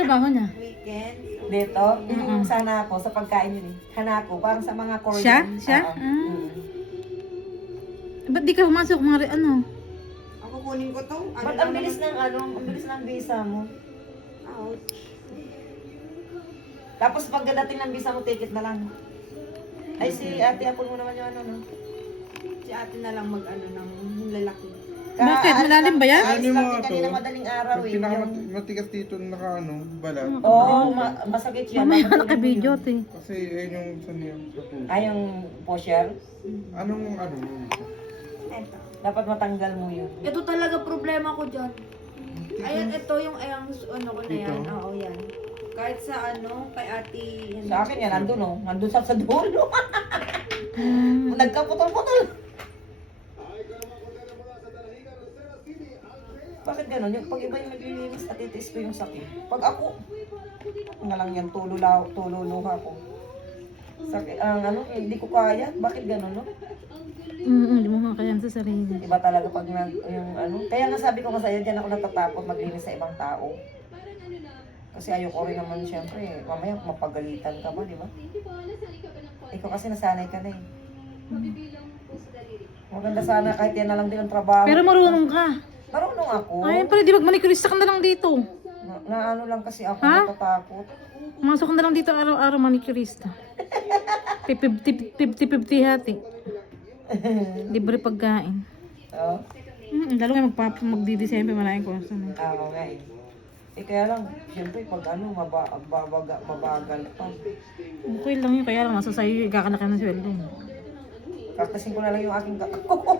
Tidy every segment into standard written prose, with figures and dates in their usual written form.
trabaho niya? Weekend. Dito, yun yung sana ako sa pagkain yun eh. Hanako, parang sa mga Korean. Siya? Siya? Oo. Ba't di ka pumasok mga ano? Ako kunin ko to. Ba't ang bilis ng ang bilis ng visa mo? Ouch. Tapos pagdating ng visa mo, ticket na lang. Ay, si ate, apon mo naman yung ano, no? Si ate na lang mag-ano ng lalaki. Bakit? Malalim ba yan? Alis Ano yung lang mga din kanina to? madaling araw eh. Yung pinakamatigas dito naka balat. Oo, masakit yan. Mamaya Dapat naka-video, yun. te. Kasi ayun yung sa niya sa puso. Ay, yung posher. Anong Eto. Dapat matanggal mo yun. Ito talaga problema ko dyan. Ayan, ito yung ano ko na yan. Ito? Oo, yan. Kahit sa kay ate. Yan. Sa akin yan, nandun oh. Nandun sa dulo. Nagkaputol-putol. Bakit gano'n? Yung pag iba yung naglilinis at itiis ko yung sakit. Pag ako na lang yan, tululuha ko. Sakit, hindi ko kaya. Bakit gano'n, no? Hindi mo nga kaya sa sarili. Iba talaga pag yung ano. Kaya nga sabi ko nga sa'yo, dyan ako natatakot maglinis sa ibang tao. Kasi ayoko rin naman siyempre, mamaya mapagalitan ka pa, di ba? Ikaw kasi nasanay ka na eh. Maganda sana kahit yan na lang din ang trabaho. Pero marunong ka. Marunong ako. Ay, pala di magmanikurista ka na lang dito. Na ano lang kasi ako, Ha? natatakot. Masok ka na lang dito araw-araw manicurista. 50-50 hati. Libre pagkain. Oo. Lalo kayo magdi-December, maraming kurso na. Oo nga eh. Kaya lang, siyempre pag ano, mabagal pa. Okay lang yun, kaya lang nasa sa'yo, ikakalaki ng sweldo. Practicing ko na lang yung aking kakako.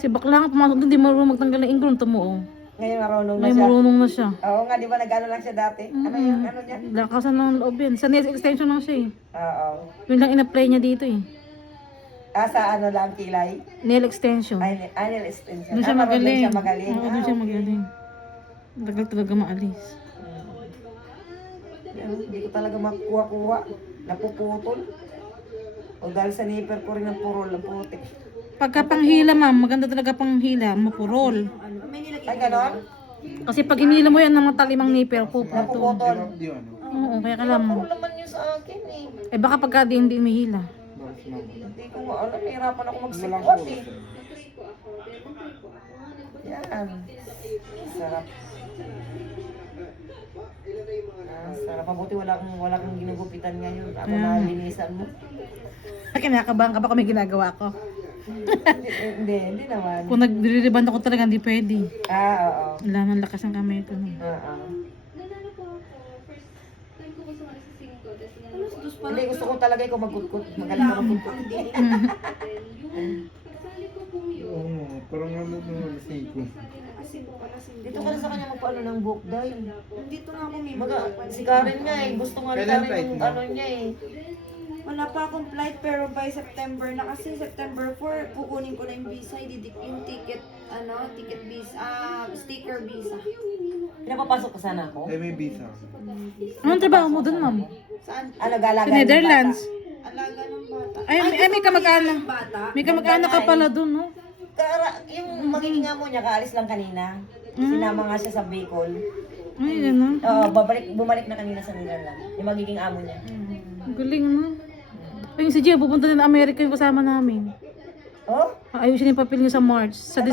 Si bakla nga pumasok doon, di marunong magtanggal ng ingrown, tumuo. Ngayon marunong na May siya. marunong na siya. Oo nga, di ba nag-ano lang siya dati? Ano yung ano niya? Lakasan ng loob yan. Sa nails extension lang siya eh. Oo. Yun lang in-apply niya dito eh. Sa ano lang, kilay? Nail extension. Nail extension. Doon siya Marunong magaling. siya magaling. Oo, doon siya magaling. Tagal talaga maalis. Yan, hindi ko talaga makuha-kuha. Napuputol. O dahil sa nipper ko rin ang purol, ang putik. Pagka panghila ma'am, maganda talaga panghila, mapurol. May nilagay. Ay, ganon? Kasi pag hinila mo yan ng mga talimang nipper, puputol. Napuputol. di ano? Oo, kaya kailangan mo. Purol naman yun sa akin eh. Eh baka pagka hindi mahila. Bakit sumama? Hindi ko nga alam, nahirapan ako Walang magsikwat oras. eh. Yan. Sarap. Sarap. Mabuti wala kang ginugupitan ngayon. Ako na linisan mo. Kinakabahan ka ba kung may ginagawa ko? Hindi naman. Kung nagre-reband ako talaga, hindi pwede. Oo. Wala nang lakas ng kamay ko. No? Oo. Hindi, gusto ko talaga ikaw magkutkut. Magaling ka magkutkut. Oo, parang ano nung ko. Dito ka na sa kanya magpaano ng book dahil. Dito nga ako may Si Karen nga eh. Gusto nga ni Kailan Karen flight yung mo? ano niya eh. Wala pa akong flight pero by September na kasi September 4 kukunin ko na yung visa, yung ticket visa, sticker visa. Pinapapasok ka sana ako. Ay, may visa. Anong trabaho mo dun ma'am? Saan? Ano, galaga Sa Netherlands. Alaga ng bata. Ay, may kamag-anak. Bata. May kamag-anak ka pala dun, no? Yung magiging amo niya, kaalis lang kanina. Sinama nga siya sa Bicol. Ay, gano'n. Oo, bumalik na kanina sa Netherlands. Yung magiging amo niya. Galing, no? Ay, si Gia, pupunta din na Amerika yung kasama namin. Oh? Ayusin yung papel niya sa March. Sa